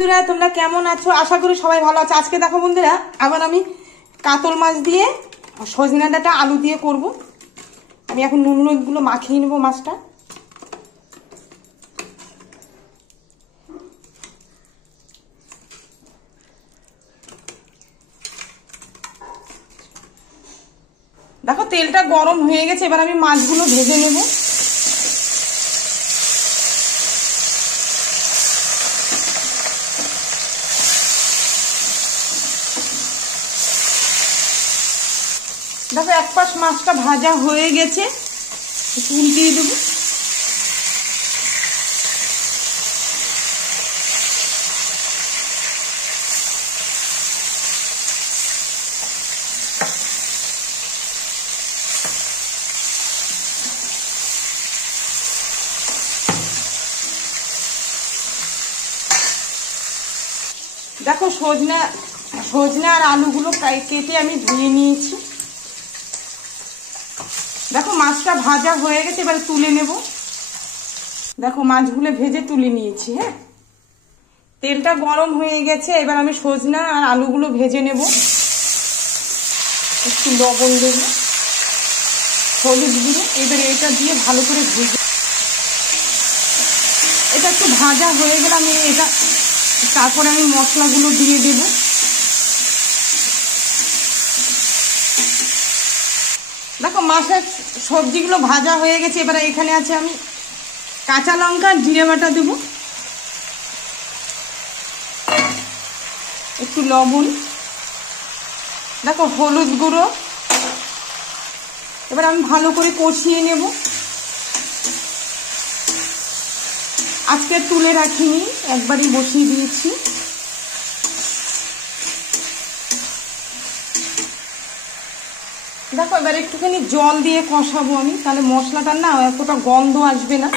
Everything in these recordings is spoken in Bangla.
বন্ধুরা তোমরা কেমন আছো? আশা করি সবাই ভালো আছো। আজকে দেখো বন্ধুরা আবার আমি কাতল মাছ দিয়ে সজনে ডাঁটা আলু দিয়ে করব। আমি এখন নুন হলুদগুলো মাখিয়ে নেবো মাছটা। দেখো তেলটা গরম হয়ে গেছে, এবার আমি মাছগুলো ভেজে নেব। দেখো এক পাশ মাছটা ভাজা হয়ে গেছে, উল্টিয়ে দেবো। দেখো সজনে আর আলুগুলো কেটে আমি ধুয়ে নিয়েছি। দেখো মাছটা ভাজা হয়ে গেছে, এবার তুলে নেব। দেখো মাছগুলো ভেজে তুলে নিয়েছি। হ্যাঁ, তেলটা গরম হয়ে গেছে, এবার আমি সজনা আর আলুগুলো ভেজে নেব। একটু লবণ দেব, হলুদ গুঁড়ো, এবার এটা দিয়ে ভালো করে ভেজে, এটা একটু ভাজা হয়ে গেলে আমি তারপরে আমি মশলাগুলো দিয়ে দেব। দেখো মাছের সবজিগুলো ভাজা হয়ে গেছে, এবারে এখানে আছে আমি কাঁচা লঙ্কা জিরে বাটা দেব, একটু লবণ, দেখো হলুদ গুঁড়ো। এবার আমি ভালো করে কষিয়ে নেব। আজকে তুলে রাখিনি, একবারই বসিয়ে দিয়েছি। দেখো এবার একটুখানি জল দিয়ে কষাবো আমি, তাহলে মশলাটার না এতটা গন্ধ আসবে না।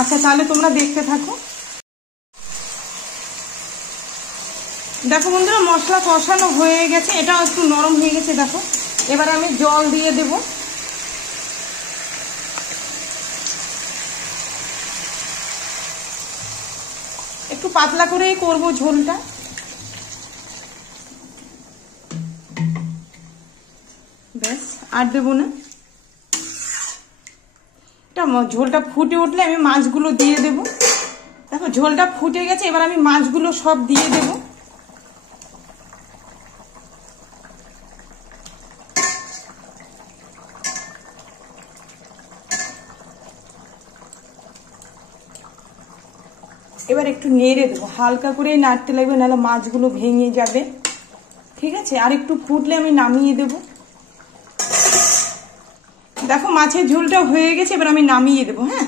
আচ্ছা তাহলে তোমরা দেখতে থাকো। দেখো বন্ধুরা মশলা কষানো হয়ে গেছে, এটা একটু নরম হয়ে গেছে। দেখো এবার আমি জল দিয়ে দেব। একটু পাতলা করেই করবো ঝোলটা। ব্যাস আর দেবো না। এটা ঝোলটা ফুটে উঠলে আমি মাছগুলো দিয়ে দেব। দেখো ঝোলটা ফুটে গেছে, এবার আমি মাছগুলো সব দিয়ে দেব। এবার একটু নেড়ে দেবো, হালকা করে নাড়তে লাগবে, নাহলে মাছগুলো ভেঙে যাবে। ঠিক আছে, আর একটু ফুটলে আমি নামিয়ে দেব। দেখো মাছের ঝোলটা হয়ে গেছে, এবার আমি নামিয়ে দেবো। হ্যাঁ,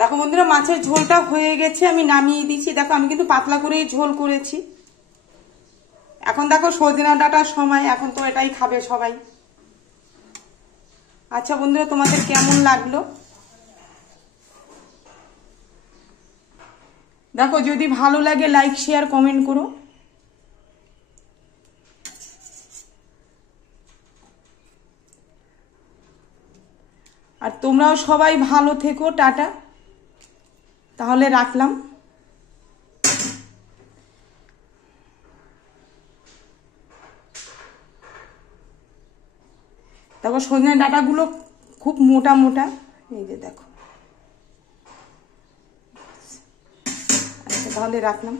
দেখো বন্ধুরা মাছের ঝোলটা হয়ে গেছে, আমি নামিয়ে দিচ্ছি। দেখো আমি কিন্তু পাতলা করেই ঝোল করেছি। এখন দেখো সজনা ডাঁটার সময়, এখন তো এটাই খাবে সবাই। আচ্ছা বন্ধুরা তোমাদের কেমন লাগলো? দেখো যদি ভালো লাগে লাইক শেয়ার কমেন্ট করো। আর তোমরাও সবাই ভালো থেকো। টাটা, তাহলে রাখলাম। দেখো সজনে ডাঁটাগুলো খুব মোটা মোটা, এই যে দেখো। আচ্ছা তাহলে রাখলাম।